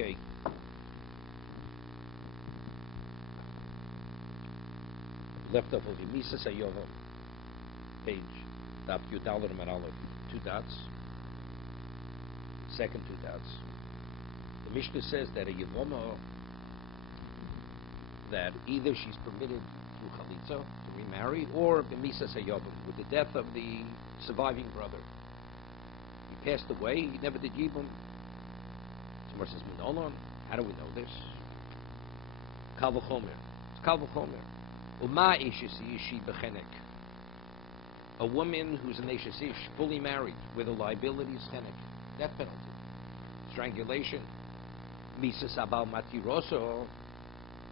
Okay. Left off of Yemisa Sayova, page Daf Yudalad Aleph, 2 dots, second 2 dots. The Mishnah says that a Yevoma, that either she's permitted through Chalitza to remarry, or Yemisa Sayova, with the death of the surviving brother. He passed away, he never did Yibum. Gemara says, Minolan, how do we know this? Kal v'chomer. It's Kal v'chomer. Uma ishi bechenek. A woman who's an ish, fully married, with a liability is chenek. Death penalty. Strangulation. Misas abal matiroso.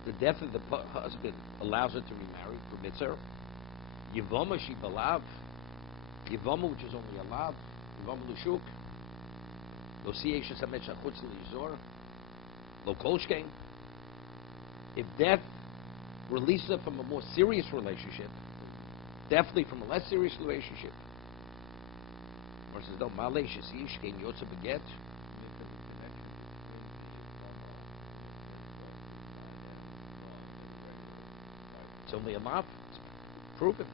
The death of the husband allows her to remarry, permits her. Yevoma she balav. Yevoma, which is only a lav. Yevoma l'shuk. Lo siye shesamet shachutz l'yizor. Lo kolshkein. If death releases her from a more serious relationship, definitely from a less serious relationship. Or says, no, Malay Shasish came Yotza Beget. It's only a lav. It's proven.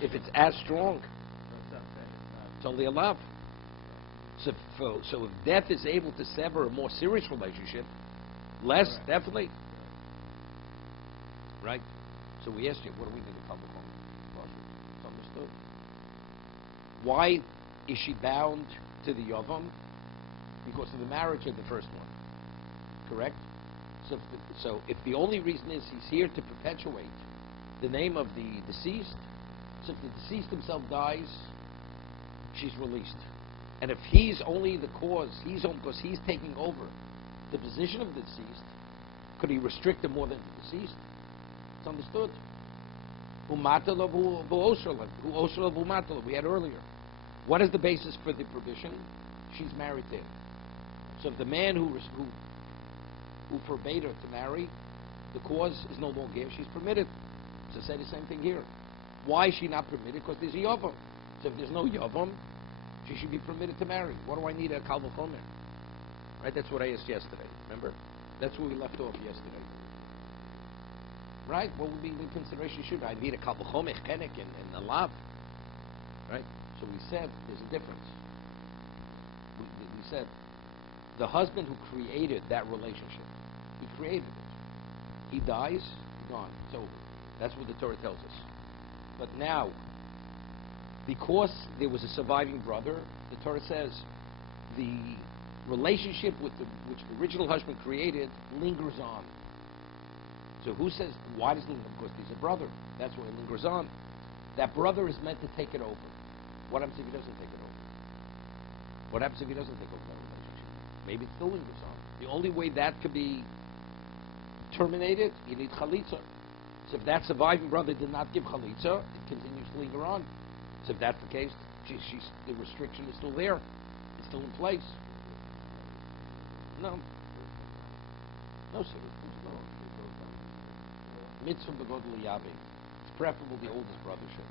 If it's as strong, it's only a lav. So if death is able to sever a more serious relationship, less, definitely. Right? So we asked you, what do we need to come from? It's understood. Why is she bound to the Yavam? Because of the marriage of the first one. Correct? So if the only reason is he's here to perpetuate the name of the deceased, so if the deceased himself dies, she's released. And if he's only the cause, because he's taking over the position of the deceased, could he restrict him more than the deceased? It's understood. We had earlier. What is the basis for the prohibition? She's married to him. So if the man who forbade her to marry, the cause is no longer here, she's permitted. So say the same thing here. Why is she not permitted? Because there's a yavam. So if there's no yavam, she should be permitted to marry. What do I need a kal v'chomer? Right? That's what I asked yesterday. Remember? That's where we left off yesterday. Right? What would be the consideration? Should I need a kal v'chomer, chenek, and a lav? Right? So we said there's a difference. We said the husband who created that relationship, he created it. He dies, gone. It's over. That's what the Torah tells us. But now, because there was a surviving brother, the Torah says the relationship which the original husband created lingers on. So who says, why does it linger? Because there's a brother. That's why it lingers on. That brother is meant to take it over. What happens if he doesn't take it over? What happens if he doesn't take over that relationship? Maybe it still lingers on. The only way that could be terminated, you need chalitza. So if that surviving brother did not give chalitza, it continues to linger on. So if that's the case, the restriction is still there. It's still in place. No. No, sir. No. Mitzvah b'godel yavi. It's preferable the oldest brothership.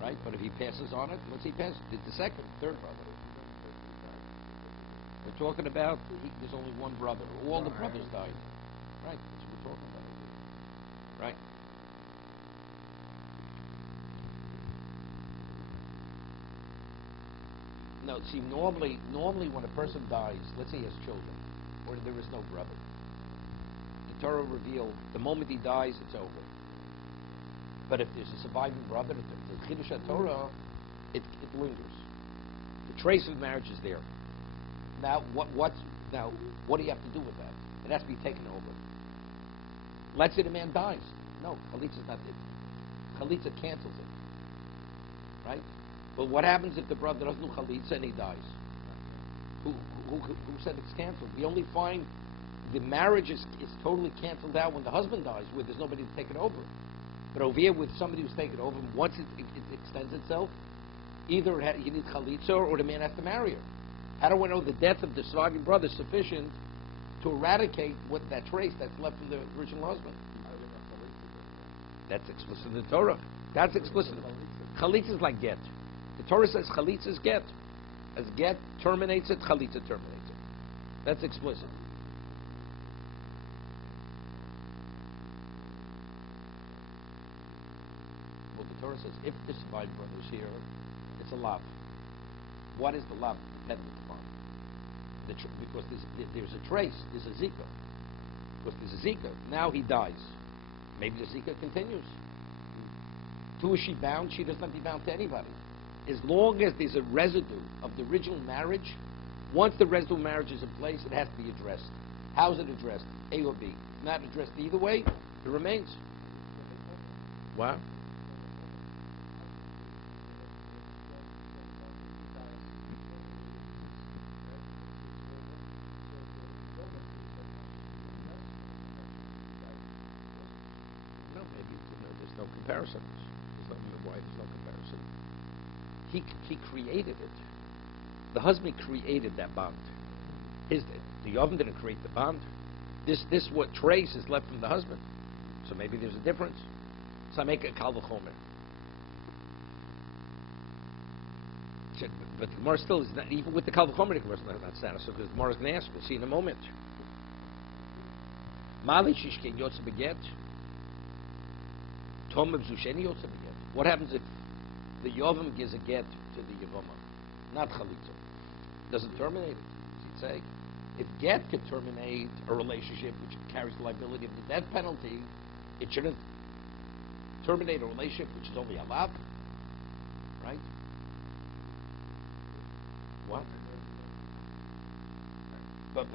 Right? But if he passes on it, what's he pass? The second, third brother. We're talking about, there's only one brother. All the brothers died. Right? That's what we're talking about. Right? No, see, normally when a person dies, let's say he has children, or there is no brother, the Torah revealed, the moment he dies, it's over. But if there's a surviving brother, the Chiddush Torah, it lingers. The trace of marriage is there. Now, what do you have to do with that? It has to be taken over. Let's say the man dies. No, Chalitza's not it. Chalitza cancels it. Right? But what happens if the brother doesn't do Chalitza and he dies? Who said it's canceled? We only find the marriage is totally canceled out when the husband dies, where there's nobody to take it over. But over here, with somebody who's taken over, once it extends itself, either you need Chalitza or the man has to marry her. How do I know the death of the surviving brother is sufficient to eradicate that trace that's left from the original husband? That's explicit in the Torah. That's explicit. Chalitza is like get. The Torah says chalitza is get. As get terminates it, chalitza terminates it. That's explicit. Gemara says, if the surviving brother is here, it's a lav. What is the lav dependent upon? Because there's a trace, there's a zika. Because there's a zika. Now he dies. Maybe the zika continues. Is she bound? She doesn't have to be bound to anybody. As long as there's a residue of the original marriage, once the residual marriage is in place, it has to be addressed. How is it addressed? A or B? If not addressed either way, it remains. What? No, maybe there's no comparison. Why there's no comparison? He created it. The husband created that bond. The oven didn't create the bond. This what trace is left from the husband. So maybe there's a difference. So I make a kal v'chomer. But the Gemara still is not, even with the kal v'chomer, the Gemara is not satisfied, because the Gemara is going to ask. We'll see in a moment. Mali shishken yotze beget. Tom b'zusheni yotze beget. What happens if the Yovam gives a get to the Yavama, not Chalitza? Does it terminate it? Does it say? If get could terminate a relationship which carries the liability of the death penalty, it shouldn't terminate a relationship which is only allowed, right? What? But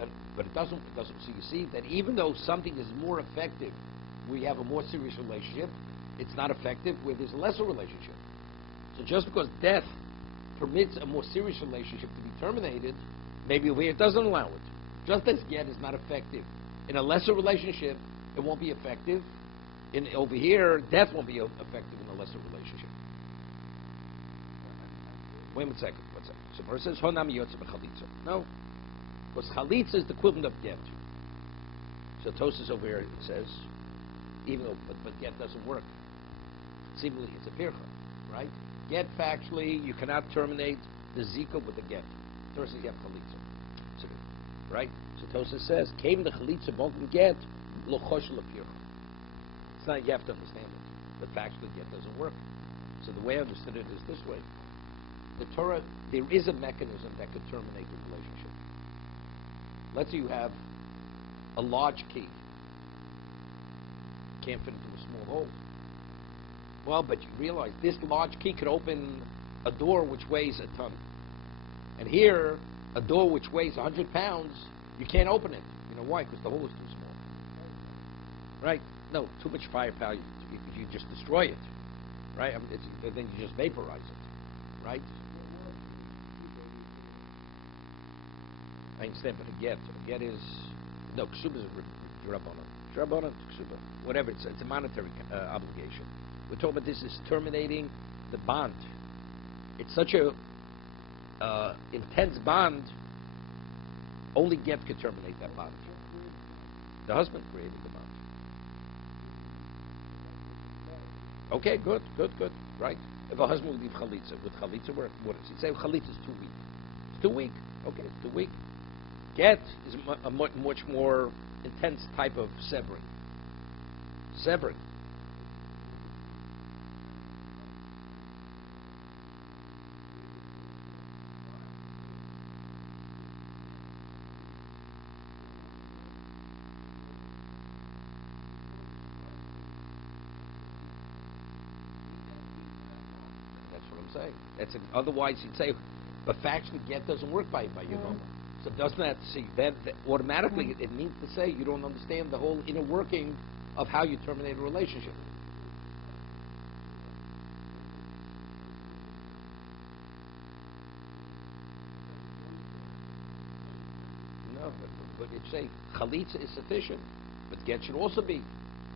it doesn't. So you see that even though something is more effective, we have a more serious relationship. It's not effective where there's a lesser relationship. So just because death permits a more serious relationship to be terminated, maybe where it doesn't allow it. Just as get is not effective in a lesser relationship, it won't be effective. Over here, death won't be effective in a lesser relationship. Wait a second. So Gemara says, Honam yotze b'chalitza. No. Because chalitza is the equivalent of get. So Tosas over here says, even though, but get doesn't work. Seemingly, it's a pircha, right? Get factually, you cannot terminate the zika with the get. First, you have chalitza. So, right? So Tosas says, came the chalitza boken get, lochosh lepircha. It's not, you have to understand it. But factually, get doesn't work. So the way I understood it is this way. The Torah, there is a mechanism that could terminate the relationship. Let's say you have a large key. Can't fit into a small hole. Well, but you realize this large key could open a door which weighs a ton. And here, a door which weighs 100 pounds, you can't open it. You know why? Because the hole is too small. Right? No, too much firepower, you just destroy it. Right? I mean, then you just vaporize it. Right? I understand, but a get is, no, ksuba is a rabbanon. Rabbanon, ksuba, whatever, it's a monetary obligation. We're talking about this is terminating the bond. It's such a intense bond, only get could terminate that bond. The husband created the bond. Okay, good, right. If a husband would leave chalitza, with chalitza, what does he say? Chalitza is too weak. It's too weak. Okay, it's too weak. Get is a much more intense type of severing. Severing. That's what I'm saying. Otherwise, you'd say, but factually, get doesn't work by Yavama. So doesn't that see that automatically it means to say you don't understand the whole inner working of how you terminate a relationship. No, but it's say chalitza is sufficient, but get should also be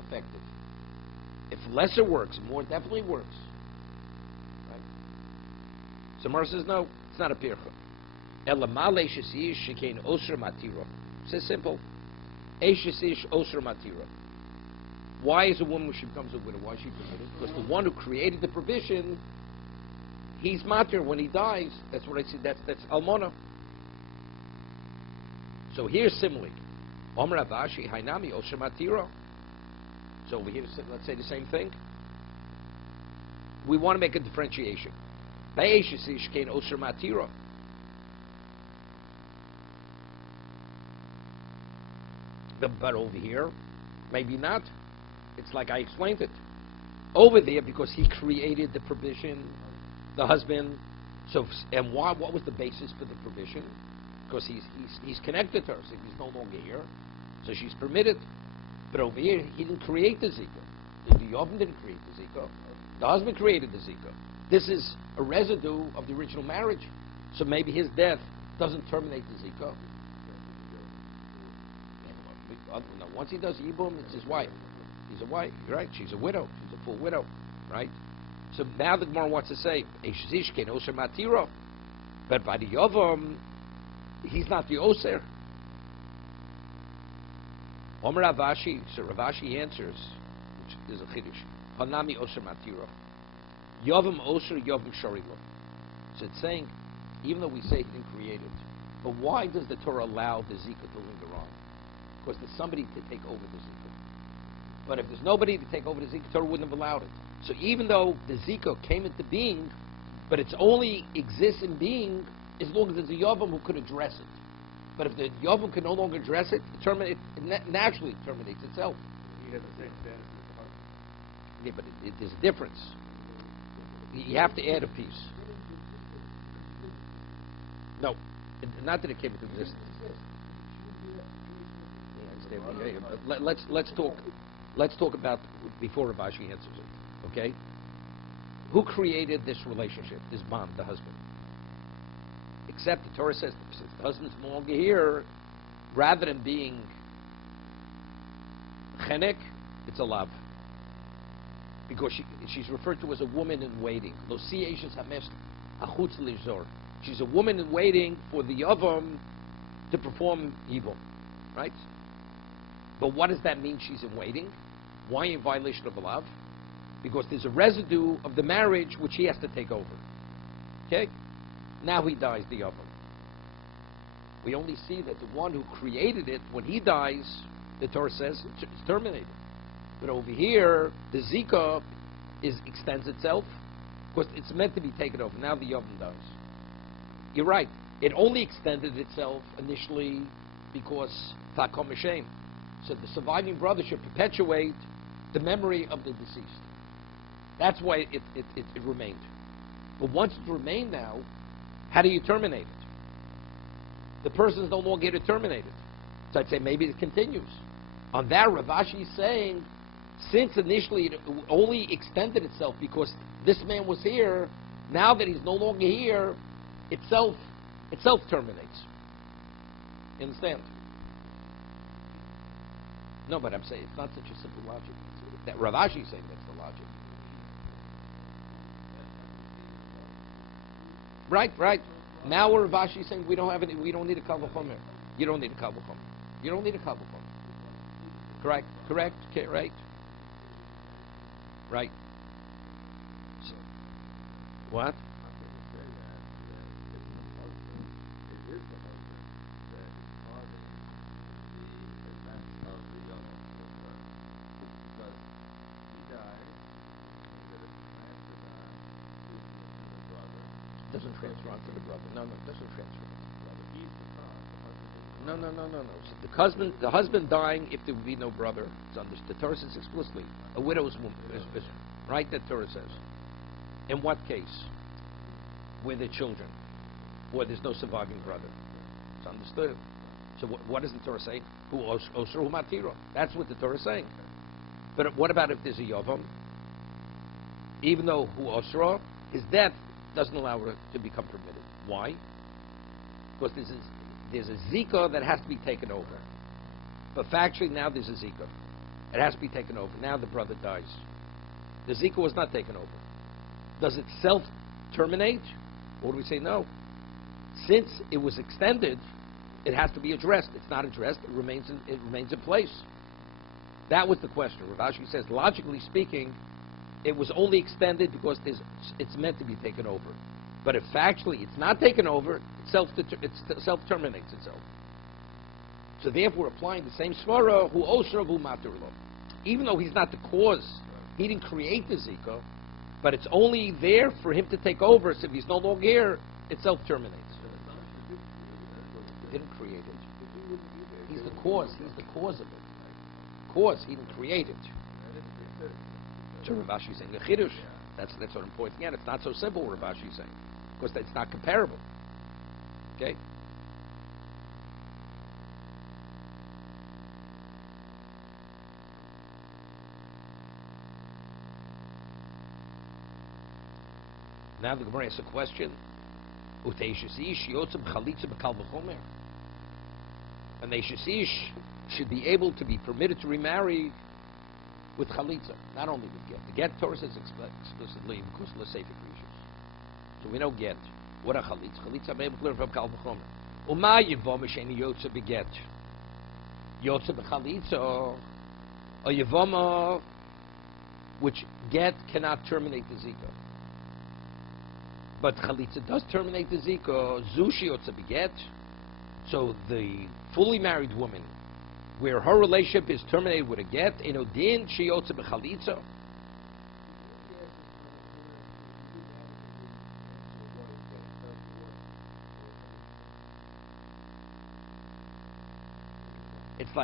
effective. If lesser works, more definitely works. Right? So Mar says no, it's not a pircha. It's simple. Why is a woman when she becomes a widow? Why is she permitted? Because the one who created the provision, he's matir when he dies. That's what I see. That's almona. So here's similarly. Omer Avashi Hainami Osher Matira. So over here, let's say the same thing. we want to make a differentiation. Ba'eshes ish kein osir matira. But over here, maybe not. It's like I explained it. Over there, because he created the provision, the husband. So, and why? What was the basis for the provision? Because he's connected to her. So he's no longer here, so she's permitted. But over here, he didn't create the zika. The Yavim didn't create the zika. The husband created the zika. This is a residue of the original marriage. So maybe his death doesn't terminate the zika. Now, once he does Yibum, it's his wife. He's a wife, right? She's a widow. She's a full widow, right? So now the Gemara wants to say, but by the Yavam, he's not the Oser. Omer Ravashi, so Ravashi answers, which is a chiddush. Hanami Oser Matira. Yavam Oser, Yavam Sharilo. So it's saying, even though we say he didn't create it, but why does the Torah allow the Zika to linger on? Because there's somebody to take over the Zika. But if there's nobody to take over the Zika, Torah wouldn't have allowed it. So even though the Zika came into being, but it only exists in being as long as there's a Yavam who could address it. But if the Yavam can no longer address it, it naturally terminates itself. He has the same status as the husband. Yeah, but there's a difference. You have to add a piece. No, not that it came into existence. Yeah, but let's talk about before Ravashi answers it. Okay, who created this relationship, this bond, the husband? Except the Torah says, since the husband's no longer here, rather than being chenek, it's a lav. Because she's referred to as a woman in waiting. She's a woman in waiting for the Yavam to perform evil. Right? But what does that mean, she's in waiting? Why in violation of a lav? Because there's a residue of the marriage which he has to take over. Okay? Now he dies, the Yavam. We only see that the one who created it, when he dies, the Torah says it's terminated. But over here, the Zika extends itself because it's meant to be taken over. Now the Yavam dies. You're right. It only extended itself initially because Takom Hashem. So the surviving brother should perpetuate the memory of the deceased. That's why it remained. But once it remained now, how do you terminate it? The person's no longer here to terminate it. So I'd say maybe it continues. On that, Ravashi is saying, since initially it only extended itself because this man was here, now that he's no longer here, itself terminates. You understand? No, but I'm saying it's not such a simple logic. That Ravashi is saying that's the logic. Right. Now Ravashi is saying we don't need a kal v'chomer. You don't need a kal v'chomer. You don't need a kal v'chomer. Correct. Okay, right. So, what? Doesn't transfer onto the brother. No, it doesn't transfer onto the brother. No. So the husband dying if there would be no brother. It's understood. The Torah says explicitly, a widow's woman is right. That Torah says. In what case? Where there are children, or there's no surviving brother. It's understood. So what does the Torah say? Who osra hu matira? That's what the Torah is saying. But what about if there's a yavam? Even though who osra, his death doesn't allow her to become permitted. Why? Because there's a zika that has to be taken over. But factually now there's a zika. It has to be taken over. Now the brother dies. The zika was not taken over. Does it self-terminate? Or do we say no? Since it was extended, it has to be addressed. It's not addressed. It remains in place. That was the question. Ravashi says, logically speaking, it was only extended because it's meant to be taken over. But if factually it's not taken over, it self-terminates itself. So therefore, applying the same svara, who osra hu matir lo. Even though he's not the cause, he didn't create the zika, But it's only there for him to take over. So if he's no longer here, it self-terminates. He didn't create it. He's the cause. He's the cause of it. Cause. He didn't create it. So Rav Ashi is saying the kiddush. That's what I'm pointing out. It's not so simple. Rav Ashi is saying, because it's not comparable. Okay. Now the Gemara asks a question. An Eishes Ish should be able to be permitted to remarry with chalitza, not only with get. The get Torah says explicitly in Kusla Sefer Creatures. So we know get. What a chalitza? Chalitza I'm able to learn from Kal V'chomer. Uma yivom sheni yotze beget. Yotze b'chalitza a yivoma which get cannot terminate the zika. But chalitza does terminate the zika. Zushi yotze beget. So the fully married woman, where her relationship is terminated with a get, enodin she yotze b'chalitza. It's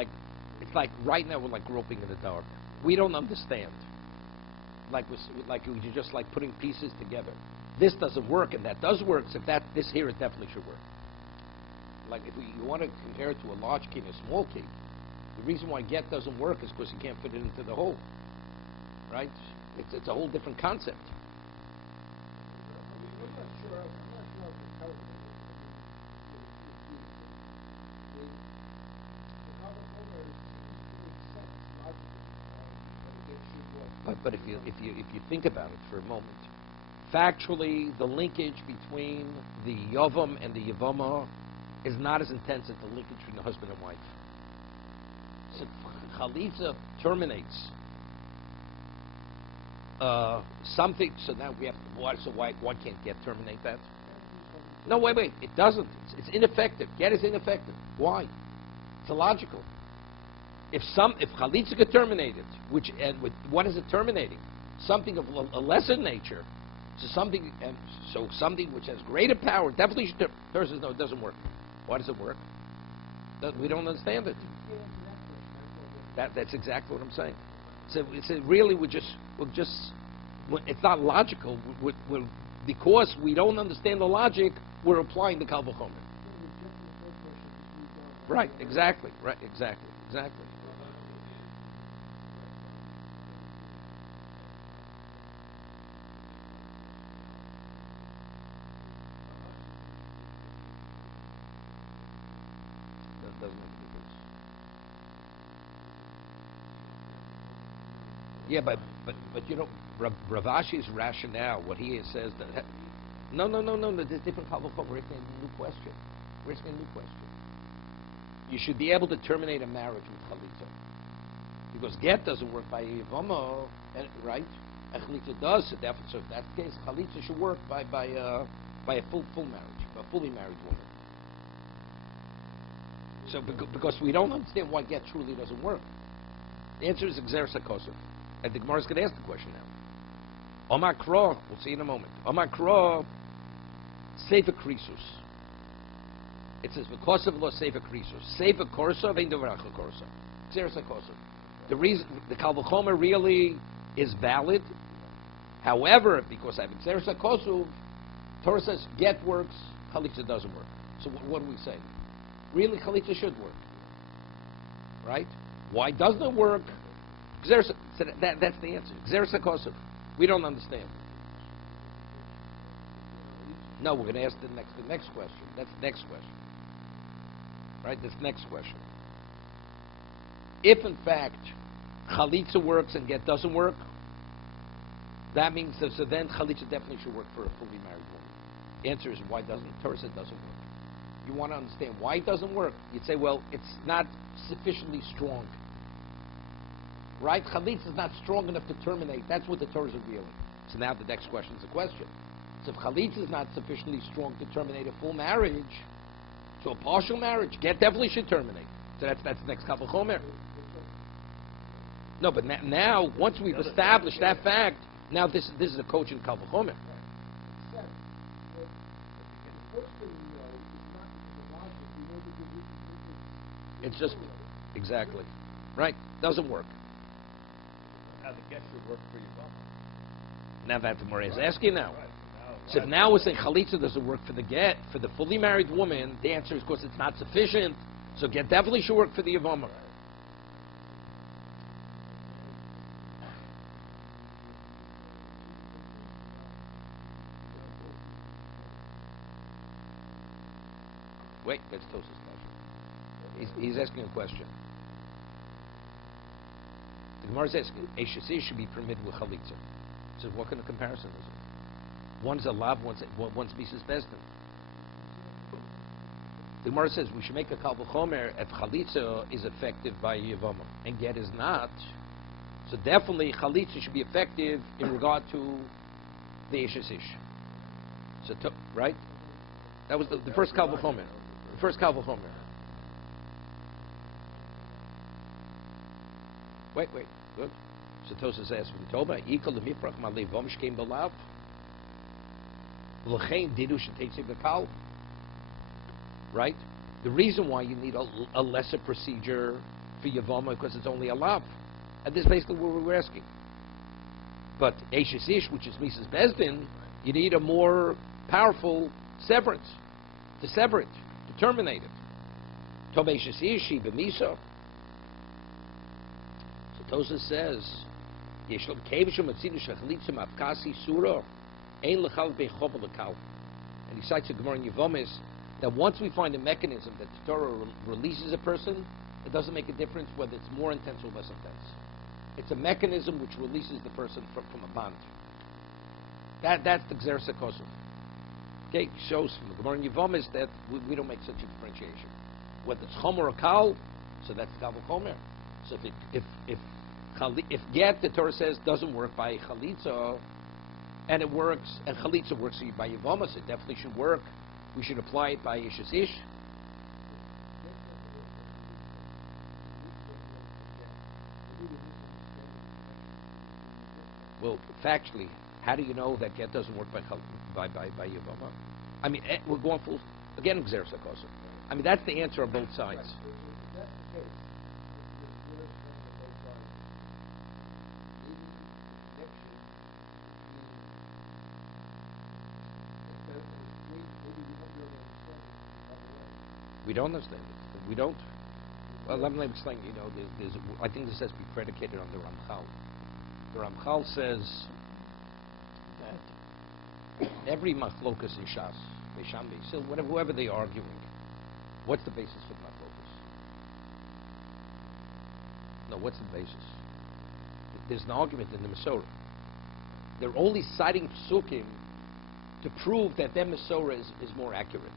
like right now we're like groping in the dark. We don't understand. Like you're just like putting pieces together. This doesn't work and that does work. So this here it definitely should work. Like if you want to compare it to a large key and a small key, the reason why get doesn't work is because you can't fit it into the hole. Right? It's a whole different concept. I'm not sure if the Talmud But if you think about it for a moment, factually, the linkage between the Yavam and the Yavama is not as intense as the linkage between the husband and wife. So Chalitza terminates something, so now we have to, so why can't get terminate that? No, wait, it doesn't. It's ineffective. Get is ineffective. Why? It's illogical. If Chalitza could terminate it, what is it terminating? Something of a lesser nature. So something which has greater power definitely should. Torah says no, it doesn't work. Why does it work? We don't understand it. That's exactly what I'm saying. So really, it's not logical. Because we don't understand the logic, we're applying the Kal V'chomer. Right, exactly. That doesn't make a difference. Yeah, but you know, Rav Ashi's rationale, what he says that no, there's different Kal V'chomer. We're asking a new question. You should be able to terminate a marriage with Chalitza. Because get doesn't work by Yavama, right? And Chalitza does, so if that's the case, Chalitza should work by a full marriage, a fully married woman. So because we don't understand why get truly doesn't work. The answer is Xeris HaKosov. And the Gemara is going to ask the question now. Omar Kro, we'll see in a moment. Omar Kro, Sefer Krisus. It says, V'kosov lo Sefer Krisus. Sefer Korsov ain't Dovracha Korsov. Xeris HaKosov. The reason, the Kal V'chomer really is valid. However, because I have Xeris HaKosov, Torah says get works, Chalitza doesn't work. So what do we say? Really, Chalitza should work. Right? Why doesn't it work? So that's the answer. Xeris HaKosov. We don't understand. No, we're going to ask the next question. That's the next question. Right? This next question. If, in fact, Chalitza works and get doesn't work, that means that so then Chalitza definitely should work for a fully married woman. The answer is why doesn't? Torah said it doesn't work. You want to understand why it doesn't work? You'd say, well, it's not sufficiently strong. Right? Chalitza is not strong enough to terminate. That's what the Torah is revealing. So now the next question is a question. So if Chalitza is not sufficiently strong to terminate a full marriage, so a partial marriage, get definitely should terminate. So that's the next Kal V'chomer. No, but now once we've established that fact, Now this is a coach in Kal V'chomer. Right. Except, the first thing we know is not because of logic. We know because It's just exactly right. Doesn't work. Now the guest should work for your bum. Now that the Gemara is asking now. Right. So if now we're saying chalitza doesn't work for the get, for the fully married woman, the answer is because it's not sufficient. So get definitely should work for the Yavama. Wait, that's Tosa's question. He's asking a question. The Gemara is asking, Eishasish should be permitted with chalitza. So what kind of comparison is it? One's a lav, one's Mrs. Besdin. The Gemara says we should make a kal v'chomer if chalitza is effective by Yavama and get is not. So definitely chalitza should be effective in regard to the Eishasish. So right? That was the first kal v'chomer. The first kal v'chomer. Wait, good. So Tosas asks from Toba, Ikal lemifrach malei vom shkein b'lav, l'chein didu sheteitze b'kal. Right? The reason why you need a lesser procedure for Yavama because it's only a lav. And this is basically what we were asking. But Eishes Ish, which is Mrs. Besdin, you need a more powerful severance to sever it, to terminate it. Toba Eishes Ish, b'misa. So Tosa says, Yeshlom kevishom atzidu shachlitzim apkasi surah, ein lechal beichov lekal. And he cites a Gemara in Yevomis that once we find a mechanism that the Torah releases a person, it doesn't make a difference whether it's more intense or less intense. It's a mechanism which releases the person from a bond. That's the Gzer Sekosov. Okay, shows from the Gemara in Yevomis that we don't make such a differentiation. Whether it's Chomer or Kal, so that's Kal V'chomer. So if get, the Torah says, doesn't work by Chalitza, and it works, and Chalitza works by Yevomis, it definitely should work. We should apply it by Ishes Ish. Well, factually, how do you know that get doesn't work by Yavama? I mean, we're going full, again, Gzer Sakosa. I mean, that's the answer on both sides. Right. If that's the case, if there's words on both sides, maybe the connection between maybe we don't really understand it the other way. We don't understand it. We don't. Well, let me explain. You know, I think this has to be predicated on the Ramchal. The Ramchal says that every machlokas in Shas, Beisham, Beisil, whoever they're arguing, what's the basis for the machlokas? No, what's the basis? There's an argument in the Masorah. They're only citing psukim to prove that their Masorah is more accurate.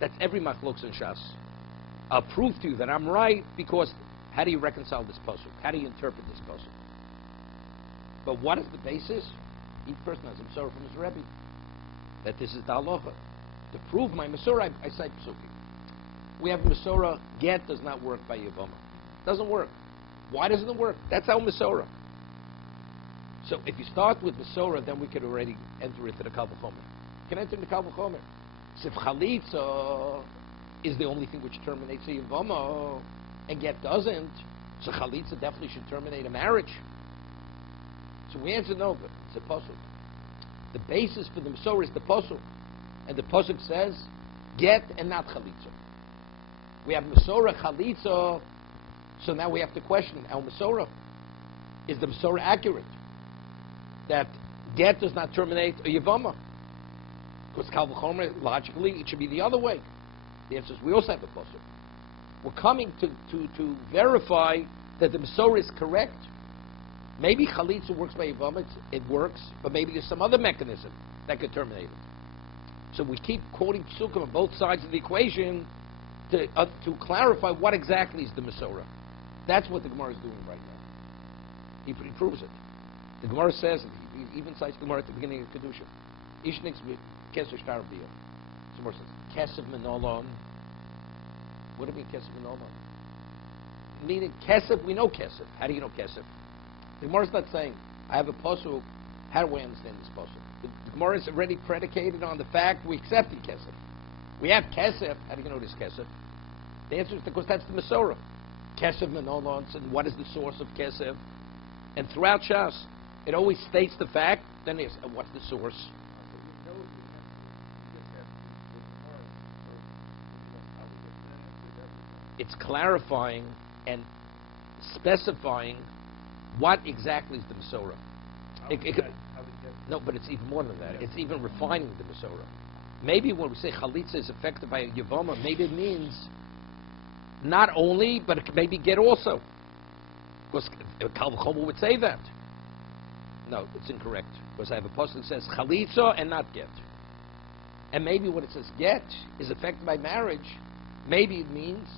That's every machlokas in Shas. I'll prove to you that I'm right because how do you reconcile this pasuk? How do you interpret this pasuk? But what is the basis? Each person has a Masorah from his Rebbe. That this is the halacha. To prove my Masorah, I cite psukim. We have Masorah, get does not work by Yavama. Doesn't work. Why doesn't it work? That's our Masorah. So if you start with Masorah, then we can already enter into the Kal V'chomer. Can enter into the Kal V'chomer. So if Chalitza is the only thing which terminates a Yavama, and get doesn't, so Chalitza definitely should terminate a marriage. So we answer no, but it's a pasuk. The basis for the Masorah is the pasuk. And the pasuk says, get and not Chalitza. We have Masorah, Chalitza, so now we have to question our Masorah. Is the Masorah accurate? That get does not terminate a Yavama. Because Kal V'chomer, logically, it should be the other way. The answer is we also have the pasuk. We're coming to verify that the Masorah is correct. Maybe Chalitza works by Yavama, it works, but maybe there's some other mechanism that could terminate it. So we keep quoting psukim on both sides of the equation to clarify what exactly is the Masorah. That's what the Gemara is doing right now. He proves it. The Gemara says, he even cites the Gemara at the beginning of kiddushin. Ishnik's kesef shtar biyah. The Gemara says, kesef menolon. What do you mean kesef menolon? Meaning kesef, we know kesef. How do you know kesef? The Gemara is not saying, I have a pasuk How do I understand this pasuk? The Gemara is already predicated on the fact we accepted kesef. We have kesef. How do you know this kesef? The answer is because that's the Masorah. Kesef menolons, and what is the source of kesef? And throughout Shas, it always states the fact. Then there's what's the source? It's clarifying and specifying what exactly is the Masorah. No, but it's even more than that. It's even refining the Masorah. Maybe when we say Chalitza is affected by a Yavama, maybe it means not only, but it could maybe get also. Because Kal V'chomer would say that. No, it's incorrect. Because I have a pasuk that says Chalitza and not get. And maybe when it says get is affected by marriage, maybe it means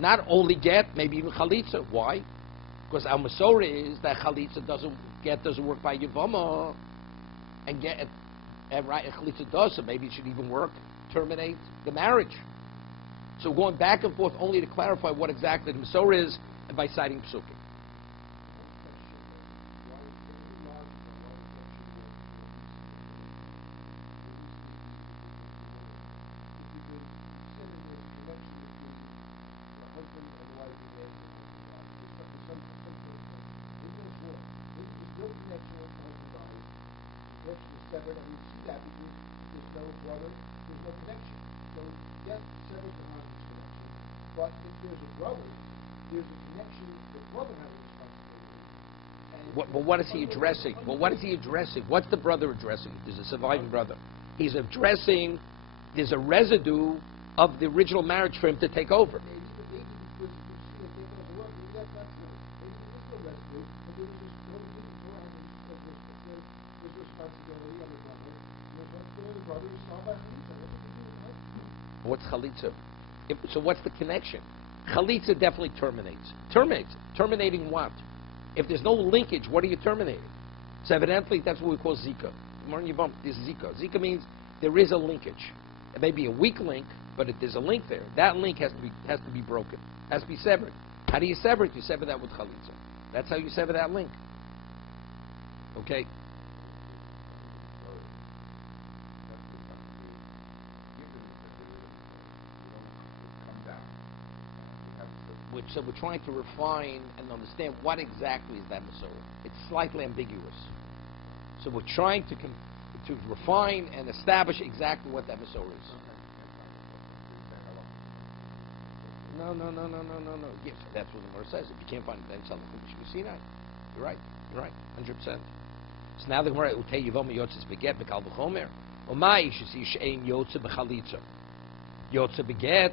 not only get, maybe even Chalitza. Why? Because our Masorah is that Chalitza doesn't work by Yavama, and get and right, Chalitza does, so maybe it should even work, terminate the marriage. So going back and forth only to clarify what exactly the Masorah is, and by citing Psukim. But what is he addressing? Well, what is he addressing? What's the brother addressing? There's a surviving brother. He's addressing, there's a residue of the original marriage for him to take over. What's Chalitza? So what's the connection? Chalitza definitely terminates. Terminating what? If there's no linkage, what are you terminating? So evidently, that's what we call Zika. This is Zika. Zika means there is a linkage. It may be a weak link, but there's a link there. That link has to be broken. Has to be severed. How do you sever it? You sever that with Chalitza. That's how you sever that link. Okay? So we're trying to refine and understand what exactly is that Masorah. It's slightly ambiguous. So we're trying to refine and establish exactly what that Masorah is. No. Yes, that's what the Gemara says. If you can't find it, then tell them. You're right. 100%. So now the Gemara will tell you, Yivama Yotzes beget bekal v'chomer. Omai shesi she'ein yotze b'chalitza. Yotze beget.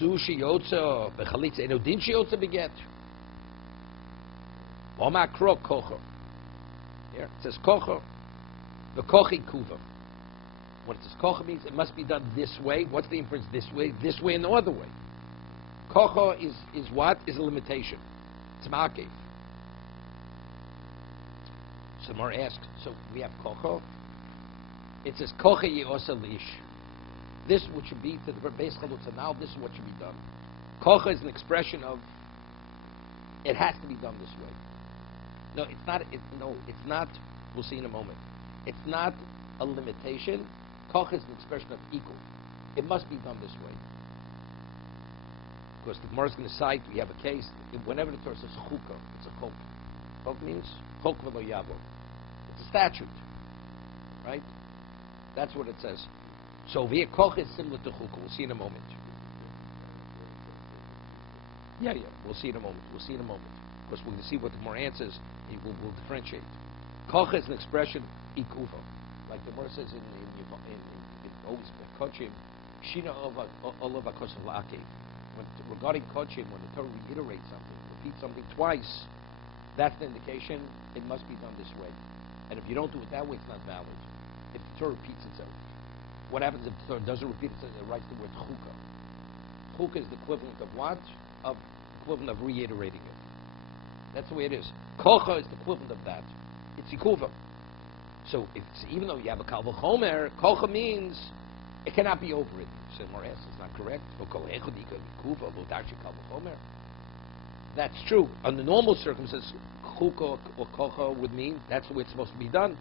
Sushi yotza bechalitza enodin sheyotza beget. Oma krok kocher. Here it says kocher. The kochi kuva. What it says kocher means it must be done this way. What's the inference? This way, and no other way. Kocher is what? Is a limitation. It's ma'akev. So Mar asks. So we have kocher. It says kocher yeosa lish. This which should be to the base chalutza. Now this is what should be done. Kocha is an expression of it has to be done this way. No, it's not. It's not. We'll see in a moment. It's not a limitation. Kocha is an expression of equal. It must be done this way. Because the Gemara is going to cite. We have a case. Whenever the Torah says chukah, it's a chok. Chok means chok v'lo yavo. It's a statute, right? That's what it says. So here, koch is similar to chukah. We'll see in a moment. Yeah. We'll see in a moment. Because we'll see what the more answers. We'll differentiate. Koch is an expression ikuva, like the Gemara says in always kochim shina olav akosav la'akev. Regarding kochim, when the Torah reiterates something, repeats something twice, that's the indication it must be done this way. And if you don't do it that way, it's not valid. If the Torah repeats itself. What happens if the Torah doesn't repeat itself? It writes the word chukah. Chukah is the equivalent of what? Equivalent of reiterating it. That's the way it is. Kocha is the equivalent of that. It's ikuva. So even though you have a kal v'chomer, kocha means it cannot be overridden. So Moras is not correct. That's true. Under normal circumstances, chukah or kocha would mean that's the way it's supposed to be done.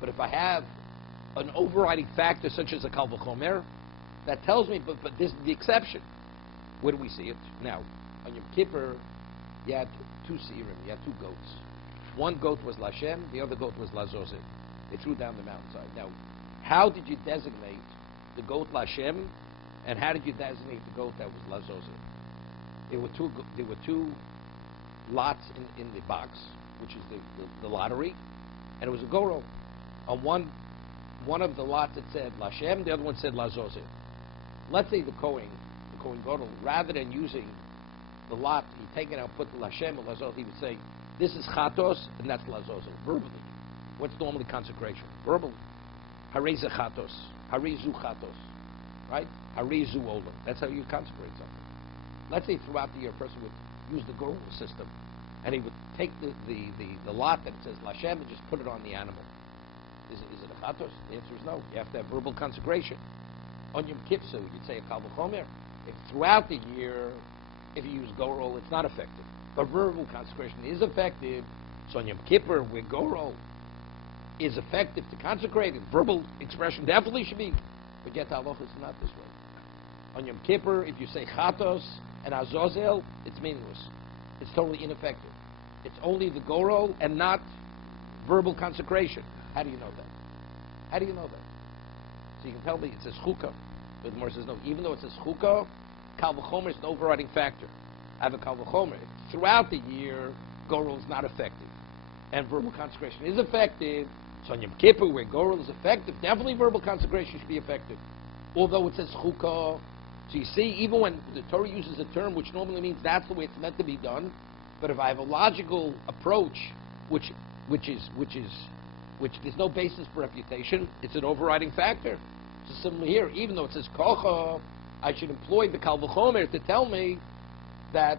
But if I have an overriding factor such as a kal v'chomer, that tells me, but this is the exception. Where do we see it? Now, on Yom Kippur, you had two seirim, you had two goats. One goat was Lashem, the other goat was Lazozeh. They threw down the mountainside. Now, how did you designate the goat Lashem, and how did you designate the goat that was Lazozeh? There were two lots in the box, which is the lottery, and it was a gorol. On one of the lots it said Lashem, the other one said Lazozeh. Let's say the Kohen Gadol, rather than using the lot, he'd take it out, put the Lashem or Lazozeh, he would say, this is Chatos, and that's Lazozeh, verbally. What's normally consecration? Verbally. Hareza Chatos, Harezu Chatos, right? Harezu Olam. That's how you consecrate something. Let's say throughout the year a person would use the Gorul system, and he would take the lot that says Lashem and just put it on the animal. Is it a Chatos? The answer is no. You have to have verbal consecration. On Yom Kippur, you'd say a Kal V'chomer. If throughout the year, if you use Gorol, it's not effective. But verbal consecration is effective. So on Yom Kippur, where Gorol is effective to consecrate, and verbal expression definitely should be. But yet halacha is not this way. On Yom Kippur, if you say Chatos and Azazel, it's meaningless. It's totally ineffective. It's only the Gorol and not verbal consecration. How do you know that? How do you know that? So you can tell me it says Chukah. The Gemara says no. Even though it says Chukah, Kal V'chomer is an overriding factor. I have a Kal V'chomer. Throughout the year, Gorol is not effective. And verbal consecration is effective. So on Yom Kippur, where Gorol is effective, definitely verbal consecration should be effective. Although it says Chukah. So you see, even when the Torah uses a term which normally means that's the way it's meant to be done, but if I have a logical approach, which there's no basis for refutation, it's an overriding factor. So similarly here, even though it says kocha, I should employ the kal v'chomer to tell me that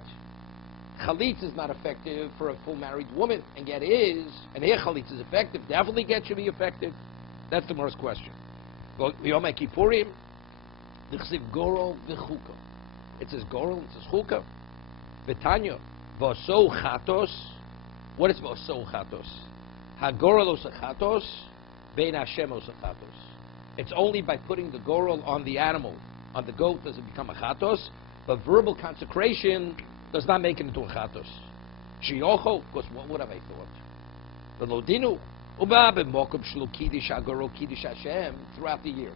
chalitz is not effective for a full married woman, and yet is, and here chalitz is effective, definitely get should be effective. That's the Gemara's question. Yom Kippurim, the chsiv gorol v'chuka. It says gorol, it says chuka. V'tanya, v'oso chatos. What is v'oso chatos? Ha-gorol osa chatos, bein Hashem osa chatos. It's only by putting the gorol on the animal, on the goat, does it become a chatos. But verbal consecration does not make it into a chatos. Shiocho, because what would have I thought? The lodinu, uba b'mokum shlu kiddush ha-gorol kiddush Hashem throughout the year.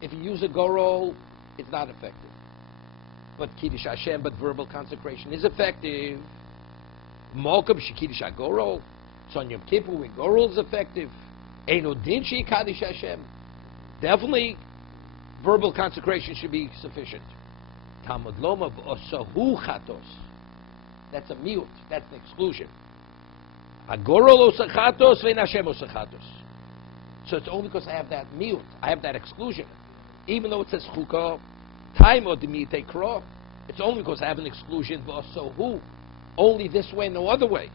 If you use a gorol, it's not effective. But kiddush Hashem, but verbal consecration is effective. Mokum shekiddush ha-gorol. So on Yom Kippur, when gorol is effective, eino din she'ikadish Hashem. Definitely, verbal consecration should be sufficient. Talmud loma v'osahu chatos. That's a miut. That's an exclusion. Agorol osa chatos ve'en Hashem osa chatos. So it's only because I have that miut. I have that exclusion. Even though it says chukah, time or demite kro, it's only because I have an exclusion v'osahu. Only this way, no other way.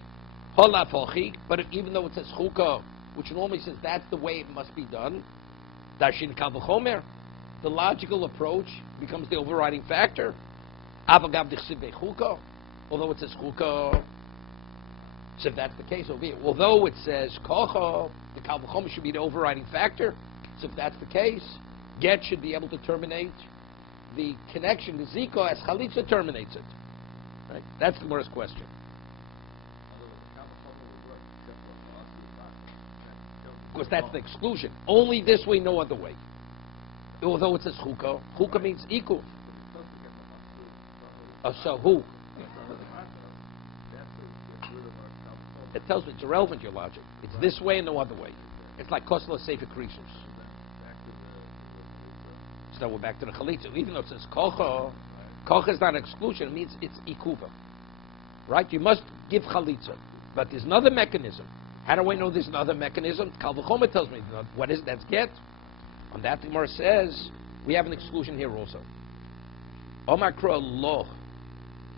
Holafochi. But even though it says chukah, which normally says that's the way it must be done, Dashin kal v'chomer, the logical approach becomes the overriding factor. Avagav d'chsiv be'chukah, although it says chukah, so if that's the case over here, although it says kocha, the kal v'chomer should be the overriding factor. So if that's the case, get should be able to terminate the connection. The ziko as chalitza terminates it. Right? That's the Gemara's question. Because that's the exclusion. Only this way, no other way. Although it says chukah, chukah means equal. So who? It tells me it's irrelevant, your logic. It's this way and no other way. It's like kosla sefer krisus. So we're back to the chalitza. Even though it says kocha, kocha is not an exclusion. It means it's ikuba. Right? You must give chalitza. But there's another mechanism. How do I know there's another mechanism? Kal v'chomer tells me what is that's get. On that, the Gemara says we have an exclusion here also. Omar kro lo.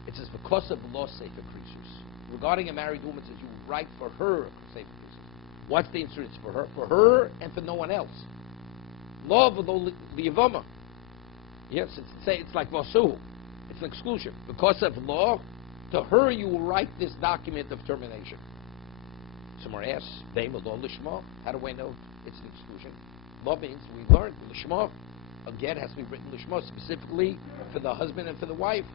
It says because of law sefer krisus. Regarding a married woman, it says you write for her sefer krisus. What's the insurance for her? For her and for no one else. Law v'lo liyavama. Yes, it's like vasu. It's an exclusion because of law. To her, you will write this document of termination. Someone asks, Lishma, how do I know it's an exclusion? Law means we learned Lishma. A get has to be written Lishma, specifically for the husband and for the wife.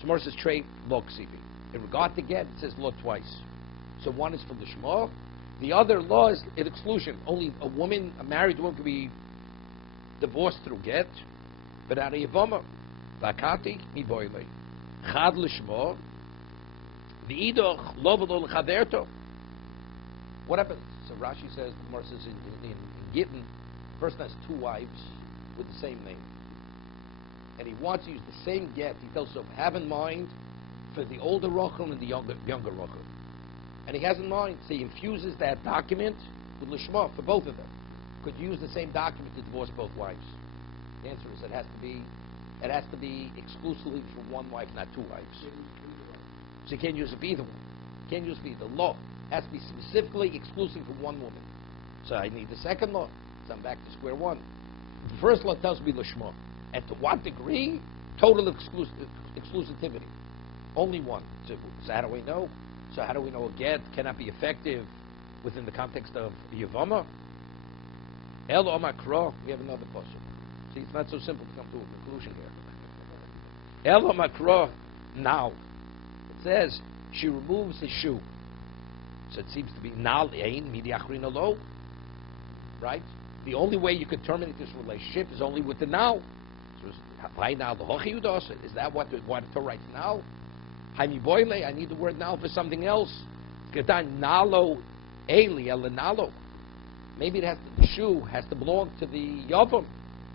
Someone says, Trey, Lo Ksivi. In regard to get, it says Lo twice. So one is for Lishma. The other law is an exclusion. Only a married woman can be divorced through get, but out of Yavama, Vakati, mi boile. Chad Lishma. What happens? So Rashi says, the Gemara says in Gittin, the person has two wives with the same name. And he wants to use the same get. He tells himself, have in mind for the older Rachel and the younger Rachel. And he has in mind, so he infuses that document with Lishma for both of them. Could you use the same document to divorce both wives? The answer is it has to be exclusively for one wife, not two wives. So you can't use it for either one. You can't use it for either. Law has to be specifically exclusive for one woman. So I need the second law. So I'm back to square one. The first law tells me Lishma. And to what degree? Total exclusivity. Only one. So how do we know? So how do we know a get cannot be effective within the context of Yavama? El Omakro, we have another puzzle. See, it's not so simple to come to a conclusion here. El Omakro, now. It says, she removes his shoe. So it seems to be Nal Ein Midiachrina Lo. Right? The only way you could terminate this relationship is only with the now. So why now the Hochiyudos? Is that what the Torah writes now? Haimi Boile, I need the word now for something else. Gedan Nalo Eli Nalo. Maybe the shoe has to belong to the Yavam.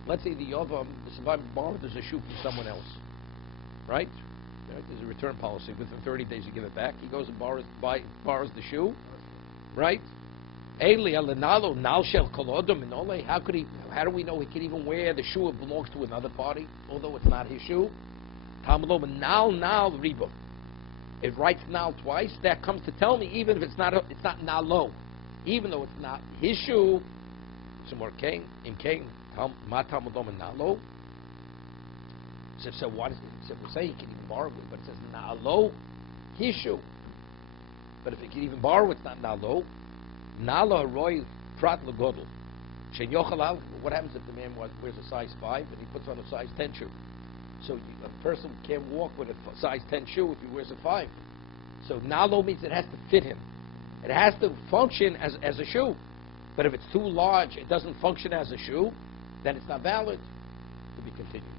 Let's say the Yavam, the survivor borrowed a shoe from someone else. Right? There's a return policy. Within 30 days you give it back. He goes and borrows the shoe. Right? Eli Nalo Nal Shel Kolodom Minole. How do we know he can even wear the shoe that belongs to another party, although it's not his shoe? Talmud Nal Ribo. It writes now twice. That comes to tell me even if it's not Nalo. Even though it's not his shoe, some more King, in King, Matamudom and Nalo. So what is it? So we're saying he can even borrow it, but it says Nalo, his shoe. But if he can even borrow it, it's not Nalo. Nalo Roy Prat Lagodl. Shen Yochalal, what happens if the man wears a size 5 and he puts on a size 10 shoe? So a person can't walk with a size 10 shoe if he wears a 5. So Nalo means it has to fit him. It has to function as a shoe. But if it's too large, it doesn't function as a shoe, then it's not valid. To be continued.